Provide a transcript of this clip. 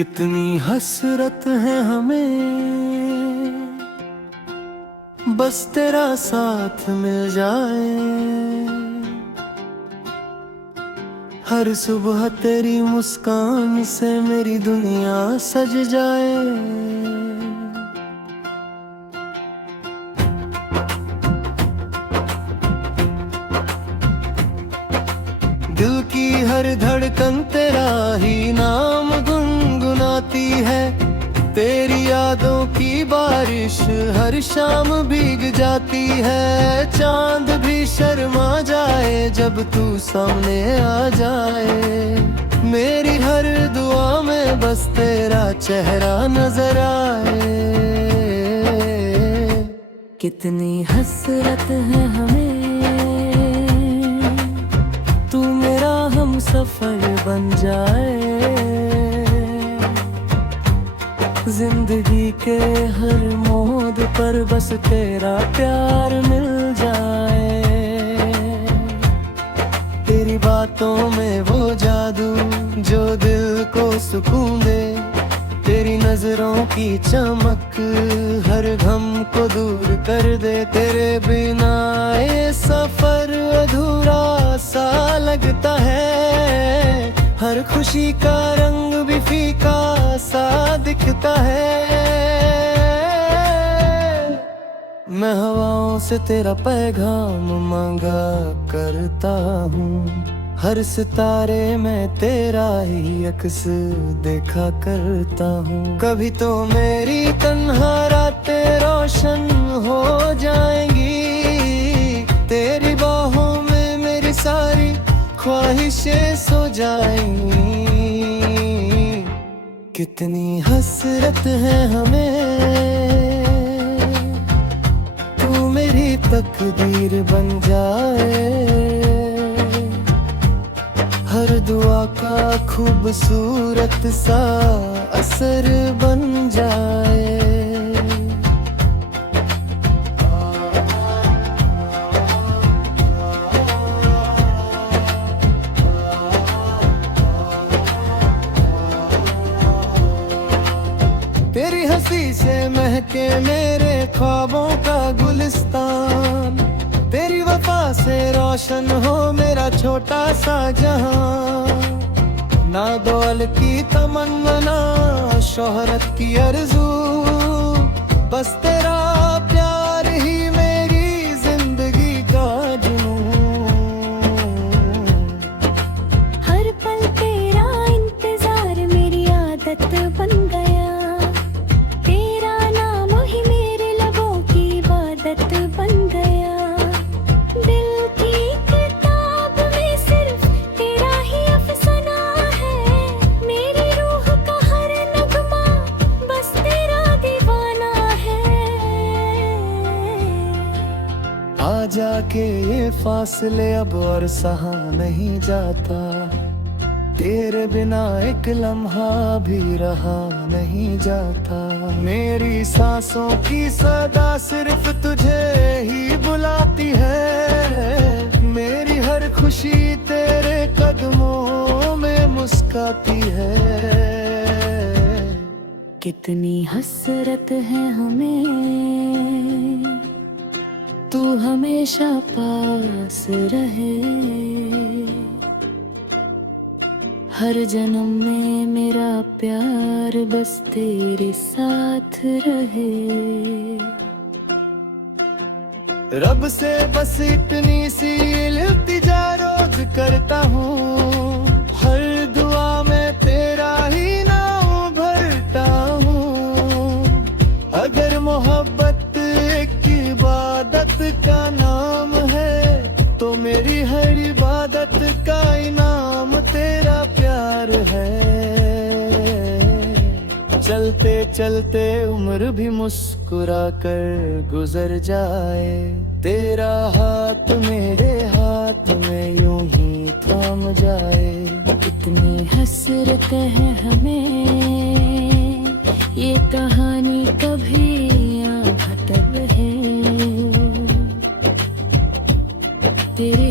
कितनी हसरत है हमें, बस तेरा साथ मिल जाए। हर सुबह तेरी मुस्कान से मेरी दुनिया सज जाए। दिल की हर धड़कन तेरा ही नाम गुनगुनाती है। तेरी यादों की बारिश हर शाम भीग जाती है। चांद भी शर्मा जाए जब तू सामने आ जाए। मेरी हर दुआ में बस तेरा चेहरा नजर आए। कितनी हसरत है हमें, तू मेरा हम सफर बन जाए। जिंदगी के हर मोड़ पर बस तेरा प्यार मिल जाए। तेरी बातों में वो जादू जो दिल को सुकून दे। तेरी नजरों की चमक हर गम को दूर कर दे। तेरे बिना ये सफर अधूरा सा लगता है। हर खुशी का रंग भी फीका सा दिखता है। मैं हवाओं से तेरा पैगाम मांगा करता हूँ। हर सितारे में तेरा ही अक्स देखा करता हूँ। कभी तो मेरी तन्हा रातें रोशन हो जाएंगी। तेरी बाहों में मेरी सारी ख्वाहिशें सो जाएंगी। कितनी हसरत है हमें, तू मेरी तकदीर बन जाए। हर दुआ का खूबसूरत सा असर बन जाए। तेरी हंसी से महके मेरे ख्वाबों का गुलिस्तान। तेरी वफा से रोशन हो मेरा छोटा सा जहां। ना दौलत की तमन्ना ना शोहरत की आरज़ू, बस तेरा प्यार ही मेरी जिंदगी का जुनून। हर पल तेरा इंतजार मेरी आदत बन गया। तेरा नाम ही मेरे लबों की इबादत बन गया। दिल की किताब में सिर्फ तेरा ही अफसाना है। मेरी रूह का हर नगमा बस तेरा दीवाना है। आ जाके ये फासले अब और सहा नहीं जाता। तेरे बिना एक लम्हा भी रहा नहीं जाता। मेरी सांसों की सदा सिर्फ तुझे ही बुलाती है। मेरी हर खुशी तेरे कदमों में मुस्काती है। कितनी हसरत है हमें, तू हमेशा पास रहे। हर जन्म में मेरा प्यार बस तेरे साथ रहे। रब से बस इतनी सी इल्तिजा रोज करता हूँ। हर दुआ में तेरा ही नाम भरता हूँ। अगर मोहब्बत एक इबादत का नाम है तो मेरी हर इबादत का इनाम तेरा प्यार है। चलते चलते उम्र भी मुस्कुरा कर गुजर जाए। तेरा हाथ मेरे हाथ में यूं ही थाम जाए। कितनी हसरत है हमें, ये कहानी कभी यहाँ खत्म है। तेरे